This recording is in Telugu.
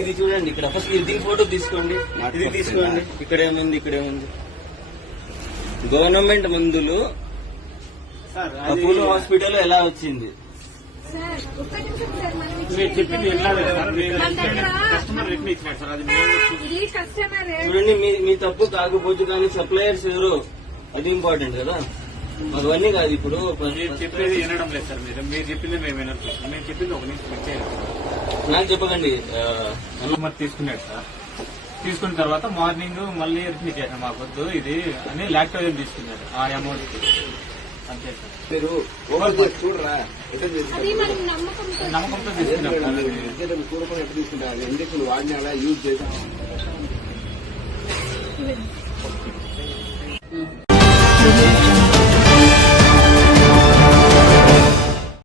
ఇది చూడండి, ఇక్కడ ఫస్ట్ దీని ఫోటో తీసుకోండి, ఇది తీసుకోండి. ఇక్కడేముంది గవర్నమెంట్ మందులు అపోలో హాస్పిటల్ ఎలా వచ్చింది? మీరు చెప్పింది వెళ్ళాలి సార్. కస్టమర్ రిటర్న్ ఇచ్చినాడు సార్. అది చూడండి, మీ తప్పు కాకపోవచ్చు, కానీ సప్లయర్స్ ఎవరు అది ఇంపార్టెంట్ కదా. మాకు అవన్నీ కాదు. ఇప్పుడు మీరు చెప్పేది వినడం లేదు సార్. మీరు చెప్పింది మేము వినడం. మేము చెప్పింది ఒక నిమిషం నాకు చెప్పకండి. కస్టమర్ తీసుకున్నాడు సార్. తీసుకున్న తర్వాత మార్నింగ్ మళ్ళీ రిటర్న్ ఇచ్చారు. మాకు వద్దు ఇది అని లాక్టోజన్ తీసుకున్నారు ఆ అమౌంట్. అంతే సార్. మీరు చూడరా నమ్మకంతో తీసుకున్నారు. చూడకుండా ఎట్లా తీసుకుంటారు? ఇంజక్షన్ వాడినా యూజ్ చేసి